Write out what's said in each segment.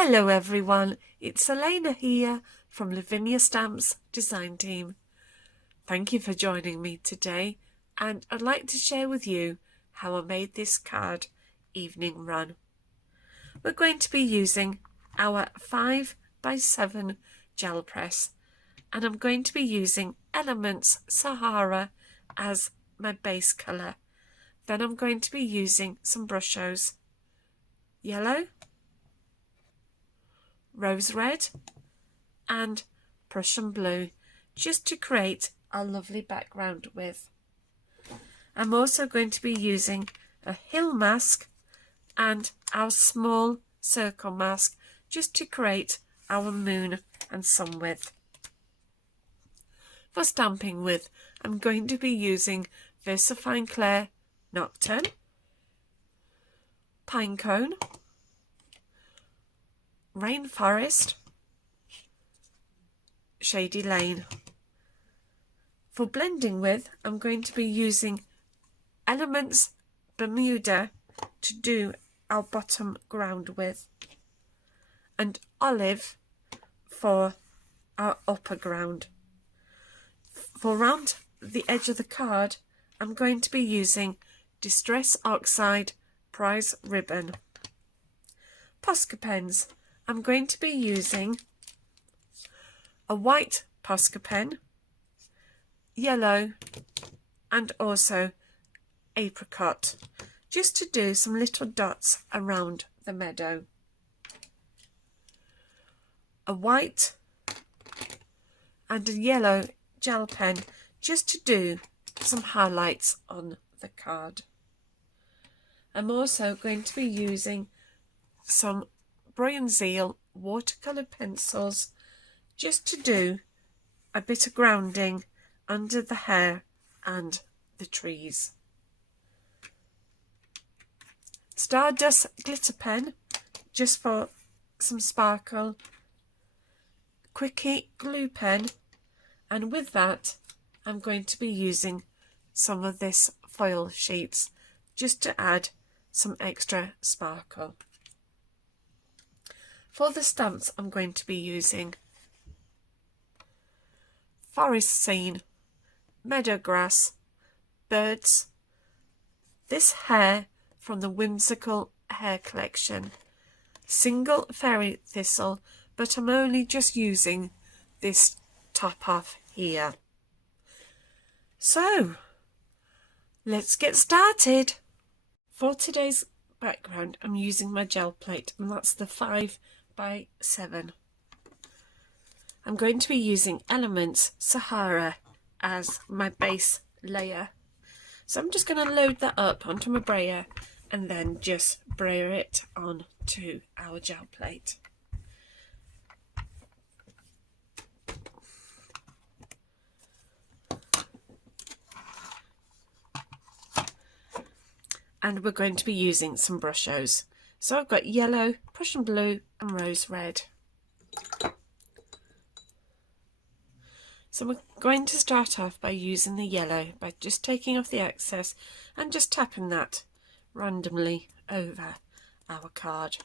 Hello everyone, it's Eleana here from Lavinia Stamps design team. Thank you for joining me today, and I'd like to share with you how I made this card evening run. We're going to be using our 5x7 gel press, and I'm going to be using Elements Sahara as my base colour. Then I'm going to be using some Brushos, yellow, rose red and Prussian blue, just to create a lovely background with. I'm also going to be using a hill mask and our small circle mask, just to create our moon and sun with. For stamping with, I'm going to be using VersaFine Clair Nocturne, Pinecone, Rainforest, Shady Lane. For blending with, I'm going to be using Elements Bermuda to do our bottom ground with, and Olive for our upper ground. For round the edge of the card, I'm going to be using Distress Oxide Prize Ribbon. Posca pens, I'm going to be using a white Posca pen, yellow and also apricot, just to do some little dots around the meadow. A white and a yellow gel pen, just to do some highlights on the card. I'm also going to be using some Bruynzeel Watercolour Pencils, just to do a bit of grounding under the hare and the trees. Stardust Glitter Pen, just for some sparkle. Quickie Glue Pen, and with that I'm going to be using some of this foil sheets, just to add some extra sparkle. For the stamps, I'm going to be using Forest Scene, Meadow Grass, Birds, this hare from the Whimsical Hare collection, Single Fairy Thistle, but I'm only just using this top half here. So, let's get started. For today's background, I'm using my gel plate, and that's the 5x7. I'm going to be using Elements Sahara as my base layer. So I'm just going to load that up onto my brayer and then just brayer it onto our gel plate. And we're going to be using some Brushos. So I've got yellow, Prussian blue and rose red. So we're going to start off by using the yellow, by just taking off the excess and just tapping that randomly over our card.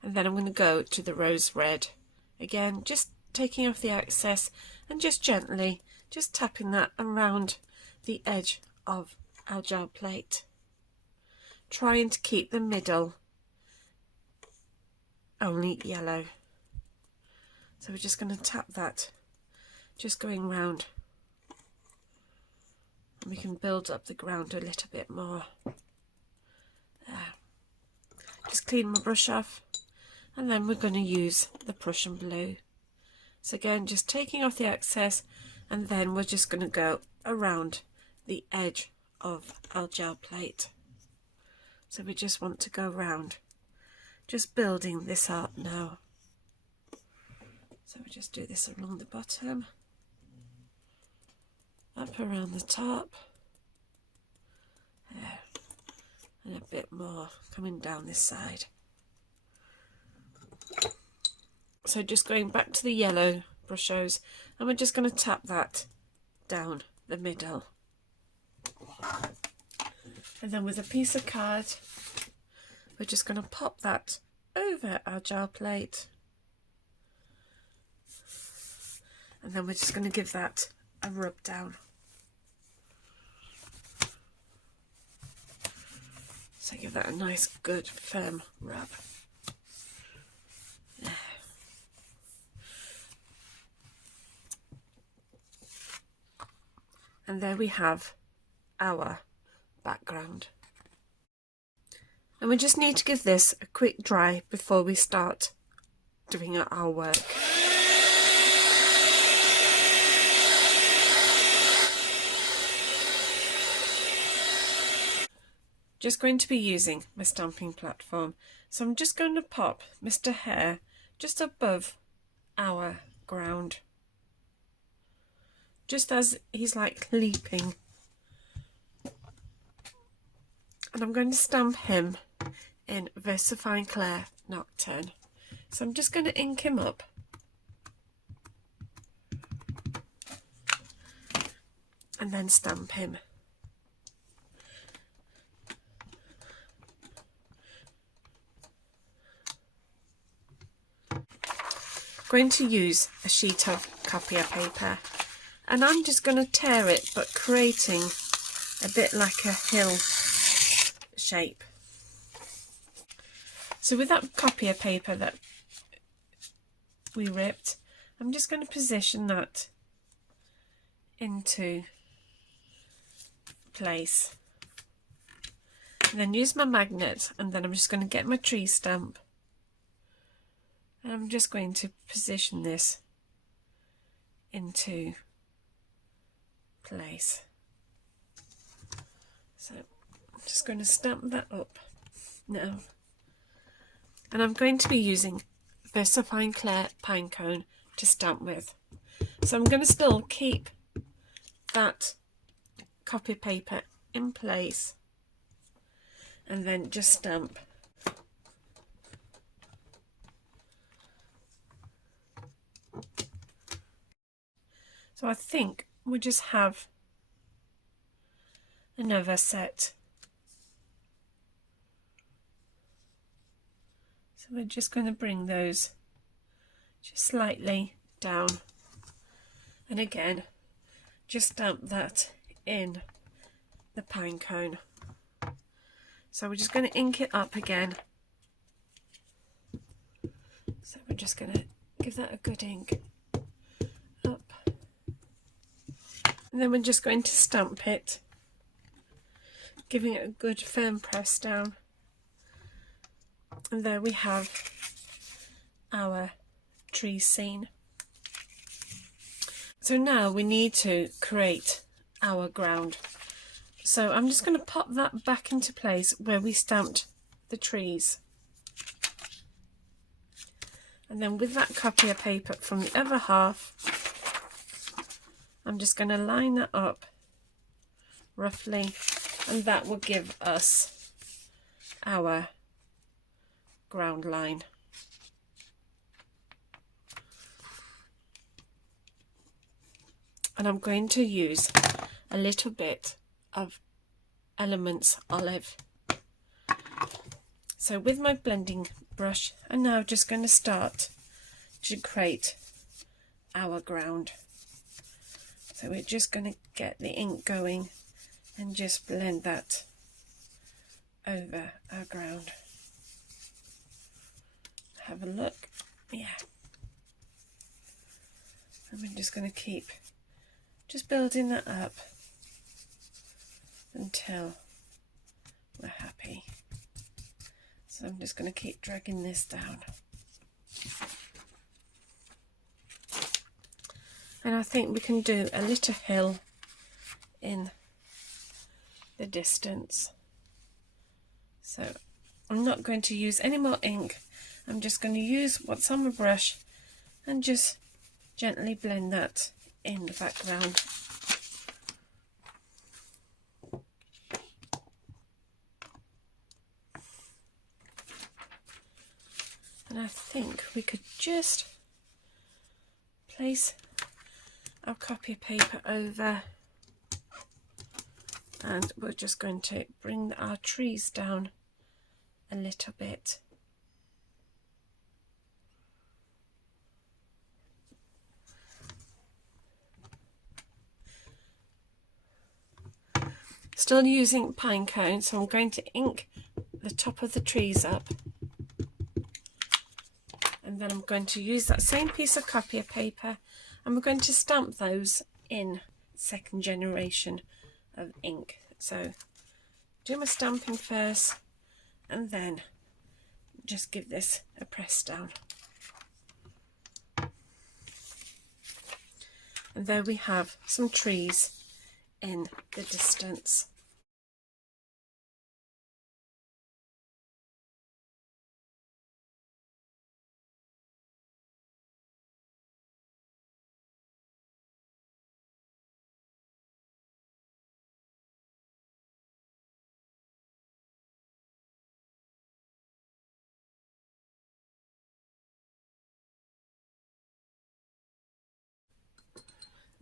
And then I'm going to go to the rose red. Again, just taking off the excess and just gently just tapping that around the edge of our gel plate, trying to keep the middle only yellow. So we're just going to tap that, just going round, and we can build up the ground a little bit more. There. Just clean my brush off, and then we're going to use the Prussian blue. So again, just taking off the excess, and then we're just going to go around the edge of our gel plate. So we just want to go round, just building this out now. So we just do this along the bottom, up around the top, there, and a bit more coming down this side. So just going back to the yellow Brushos, and we're just going to tap that down the middle. And then with a piece of card, we're just going to pop that over our gel plate. And then we're just going to give that a rub down. So give that a nice, good, firm rub. There. And there we have our background. And we just need to give this a quick dry before we start doing our work. Just going to be using my stamping platform, so I'm just going to pop Mr. Hare just above our ground, just as he's like leaping, and I'm going to stamp him in VersaFine Clair Nocturne. So I'm just going to ink him up, and then stamp him. Going to use a sheet of copier paper, and I'm just going to tear it, but creating a bit like a hill shape. So with that copier paper that we ripped, I'm just going to position that into place, and then use my magnet, and then I'm just going to get my tree stamp. And I'm just going to position this into place. So I'm just going to stamp that up now. And I'm going to be using VersaFine Clair Pinecone to stamp with. So I'm going to still keep that copy paper in place and then just stamp. So I think we just have another set. So we're just going to bring those just slightly down, and again just stamp that in the pine cone. So we're just going to ink it up again. So we're just going to give that a good ink up. And then we're just going to stamp it, giving it a good firm press down. And there we have our tree scene. So now we need to create our ground. So I'm just going to pop that back into place where we stamped the trees. And then with that copier paper from the other half, I'm just going to line that up roughly, and that will give us our ground line. And I'm going to use a little bit of Elements Olive. So with my blending brush, I'm now just going to start to create our ground. So we're just going to get the ink going and just blend that over our ground. Have a look. Yeah. And we're just going to keep just building that up until we're happy. So I'm just going to keep dragging this down. And I think we can do a little hill in the distance. So I'm not going to use any more ink. I'm just going to use what's on my brush and just gently blend that in the background. And I think we could just place our copy paper over And we're just going to bring our trees down a little bit. Still using pine cone, so I'm going to ink the top of the trees up. And then I'm going to use that same piece of copier paper and we're going to stamp those in second generation of ink. So do my stamping first and then just give this a press down. And there we have some trees in the distance.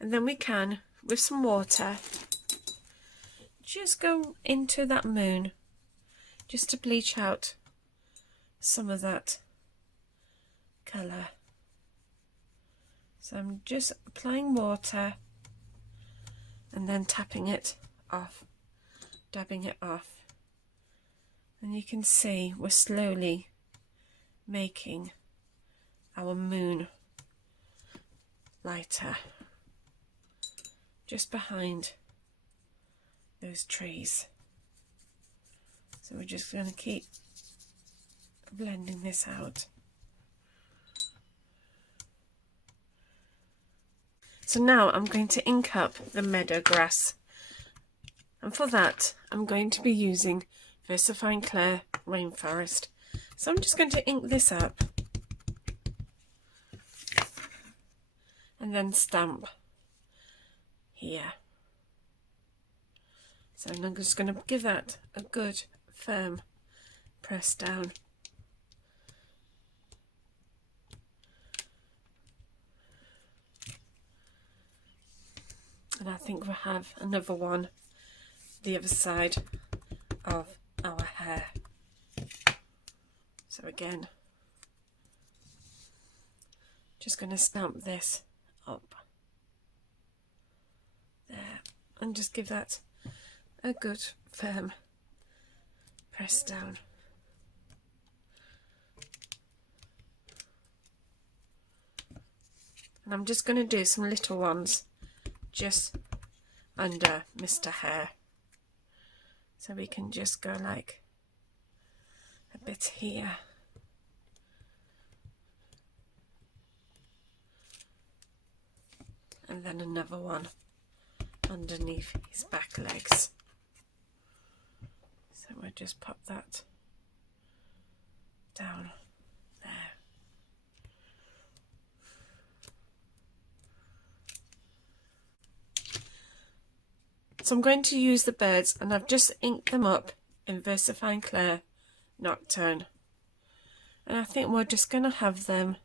And then we can, with some water, just go into that moon, just to bleach out some of that colour. So I'm just applying water and then tapping it off, dabbing it off. And you can see we're slowly making our moon lighter, just behind those trees. So we're just going to keep blending this out. So now I'm going to ink up the meadow grass, and for that I'm going to be using VersaFine Clair Rainforest. So I'm just going to ink this up and then stamp here. So I'm just going to give that a good firm press down. And I think we'll have another one the other side of our hair. So again, just going to stamp this up there and just give that a good firm press down. And I'm just going to do some little ones just under Mr. Hare. So we can just go like a bit here. And then another one underneath his back legs. So we'll just pop that down there. So I'm going to use the birds, and I've just inked them up in VersaFine Clair Nocturne. And I think we're just going to have them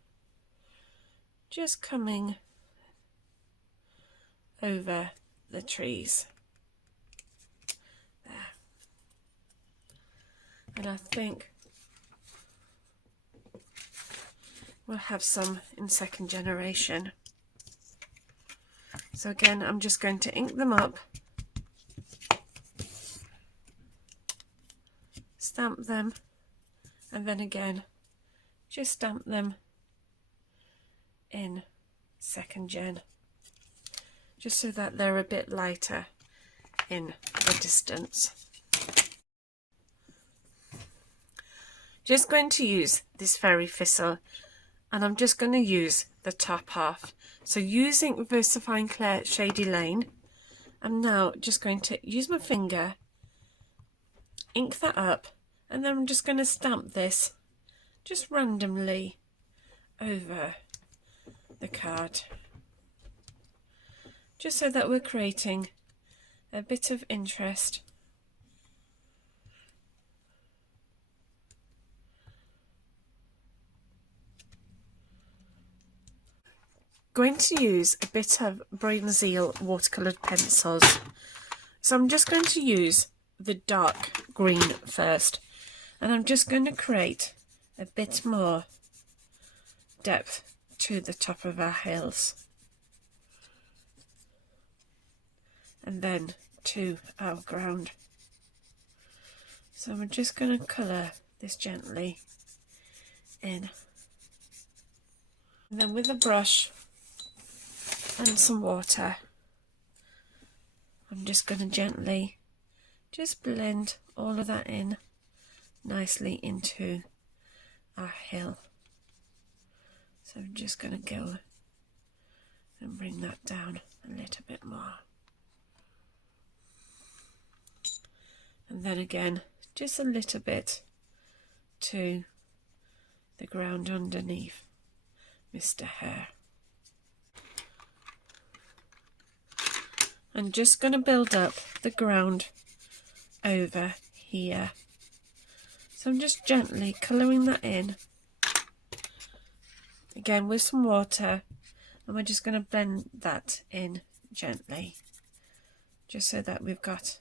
just coming over the trees there. And I think we'll have some in second generation. So again, I'm just going to ink them up, stamp them, and then again just stamp them in second gen, just so that they're a bit lighter in the distance. Just going to use this fairy thistle, and I'm just going to use the top half. So using VersaFine Clair Shady Lane, I'm now just going to use my finger, ink that up, and then I'm just going to stamp this just randomly over the card, just so that we're creating a bit of interest. Going to use a bit of Bruynzeel Watercolour Pencils So I'm just going to use the dark green first, and I'm just going to create a bit more depth to the top of our hills, and then to our ground. So we're just going to colour this gently in, and then with a brush and some water, I'm just going to gently just blend all of that in nicely into our hill. So I'm just going to go and bring that down a little bit more. And then again, just a little bit to the ground underneath Mr. Hare. I'm just going to build up the ground over here. So I'm just gently colouring that in, again with some water, and we're just going to blend that in gently, just so that we've got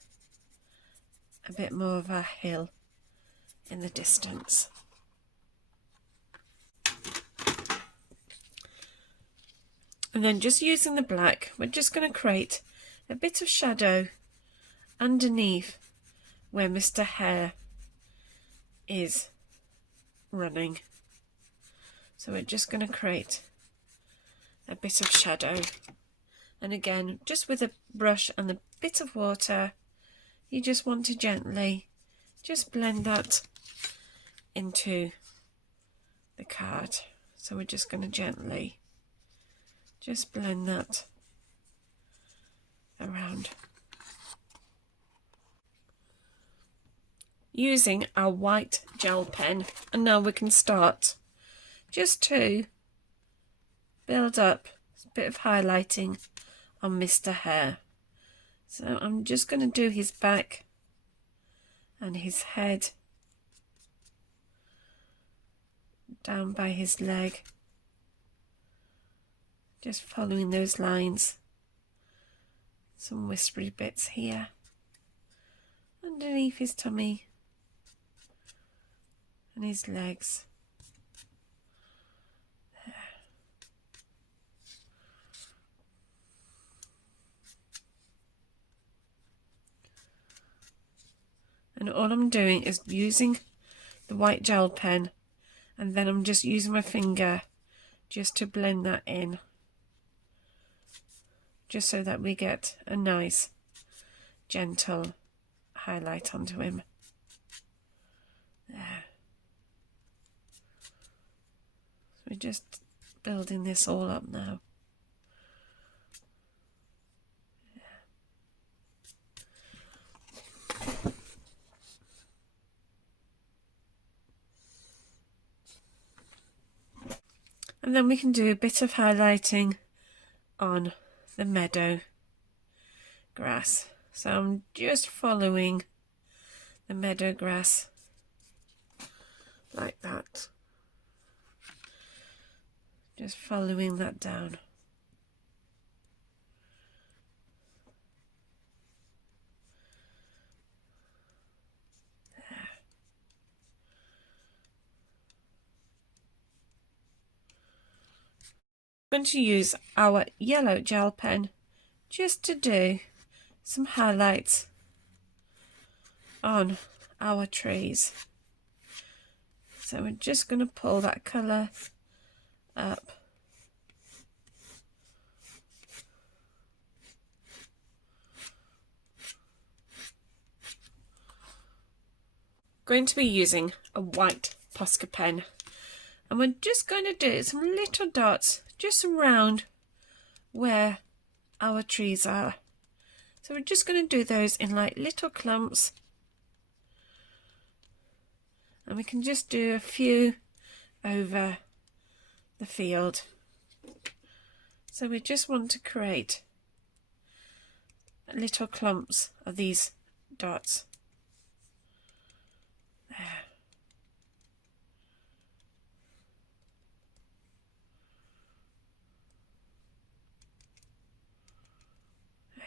a bit more of our hill in the distance. And then just using the black, we're just going to create a bit of shadow underneath where Mr. Hare is running. So we're just going to create a bit of shadow, and again just with a brush and a bit of water, you just want to gently just blend that into the card. So we're just going to gently just blend that around. Using our white gel pen, and now we can start just to build up a bit of highlighting on Mr. Hare. So I'm just going to do his back and his head, down by his leg, just following those lines. Some whispery bits here, underneath his tummy and his legs. There. And all I'm doing is using the white gel pen, and then I'm just using my finger just to blend that in, just so that we get a nice gentle highlight onto him. There. So we're just building this all up now. And then we can do a bit of highlighting on the meadow grass. So I'm just following the meadow grass like that. Just following that down. I'm going to use our yellow gel pen just to do some highlights on our trees. So we're just going to pull that colour up. Going to be using a white Posca pen, and we're just going to do some little dots just around where our trees are. So we're just going to do those in like little clumps, and we can just do a few over the field. So we just want to create little clumps of these dots. There.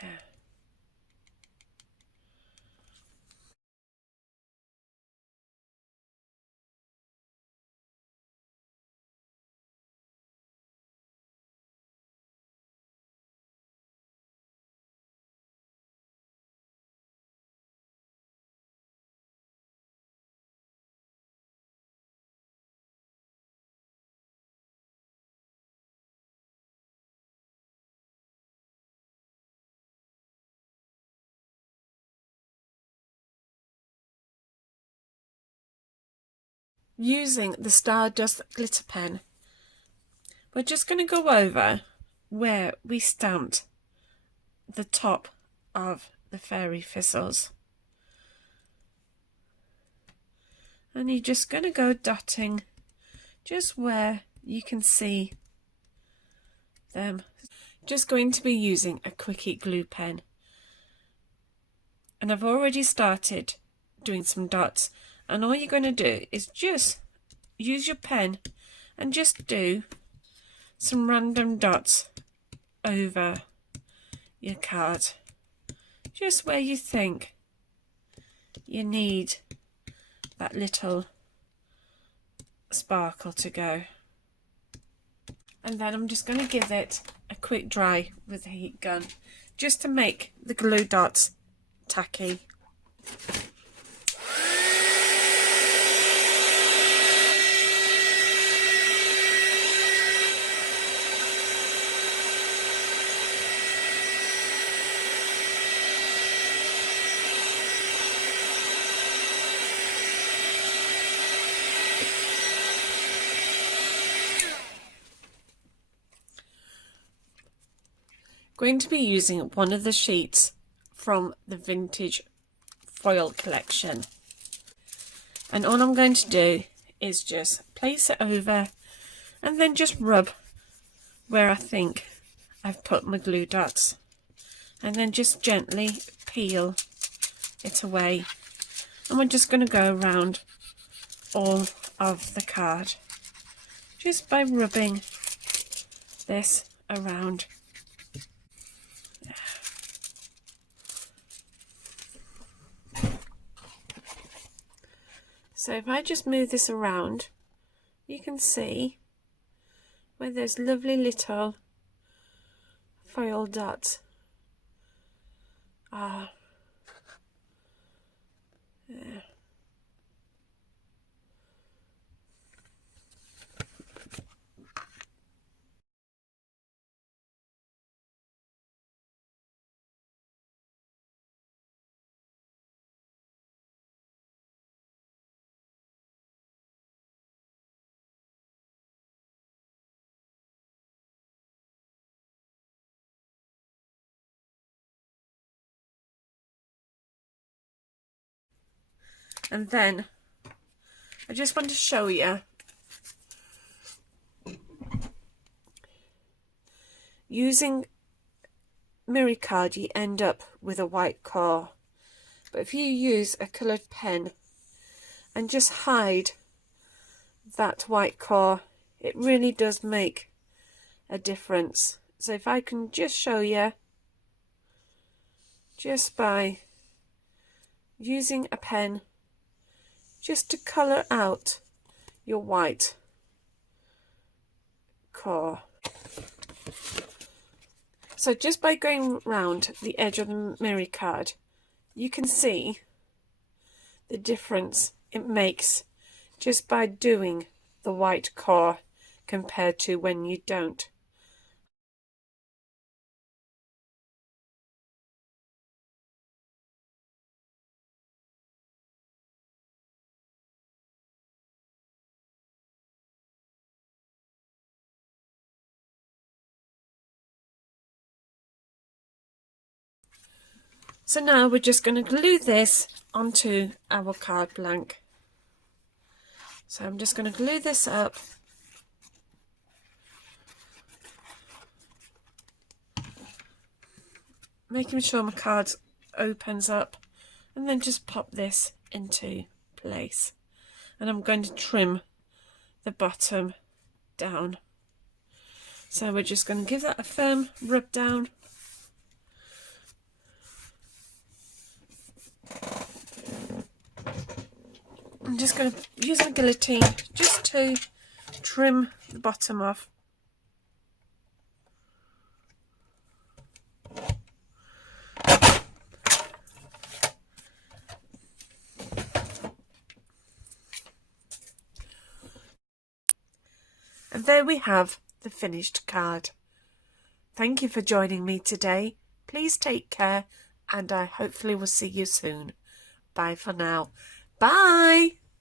There. using the Stardust glitter pen, we're just going to go over where we stamped the top of the fairy thistles. And you're just going to go dotting just where you can see them. Just going to be using a Quickie Glue pen. And I've already started doing some dots. And all you're going to do is just use your pen and just do some random dots over your card. Just where you think you need that little sparkle to go. And then I'm just going to give it a quick dry with the heat gun just to make the glue dots tacky. Going to be using one of the sheets from the vintage foil collection, and all I'm going to do is just place it over and then just rub where I think I've put my glue dots, and then just gently peel it away. And we're just going to go around all of the card just by rubbing this around. So if I just move this around, you can see where there's lovely little foil dots are. There. And then I just want to show you using mirror card, you end up with a white core, but if you use a coloured pen and just hide that white core, it really does make a difference. So if I can just show you, just by using a pen just to colour out your white core. So just by going round the edge of the mirror card, you can see the difference it makes just by doing the white core compared to when you don't. So now we're just going to glue this onto our card blank. So I'm just going to glue this up. Making sure my card opens up, and then just pop this into place. And I'm going to trim the bottom down. So we're just going to give that a firm rub down. I'm just going to use my guillotine just to trim the bottom off. And there we have the finished card. Thank you for joining me today. Please take care, and I hopefully will see you soon. Bye for now. Bye!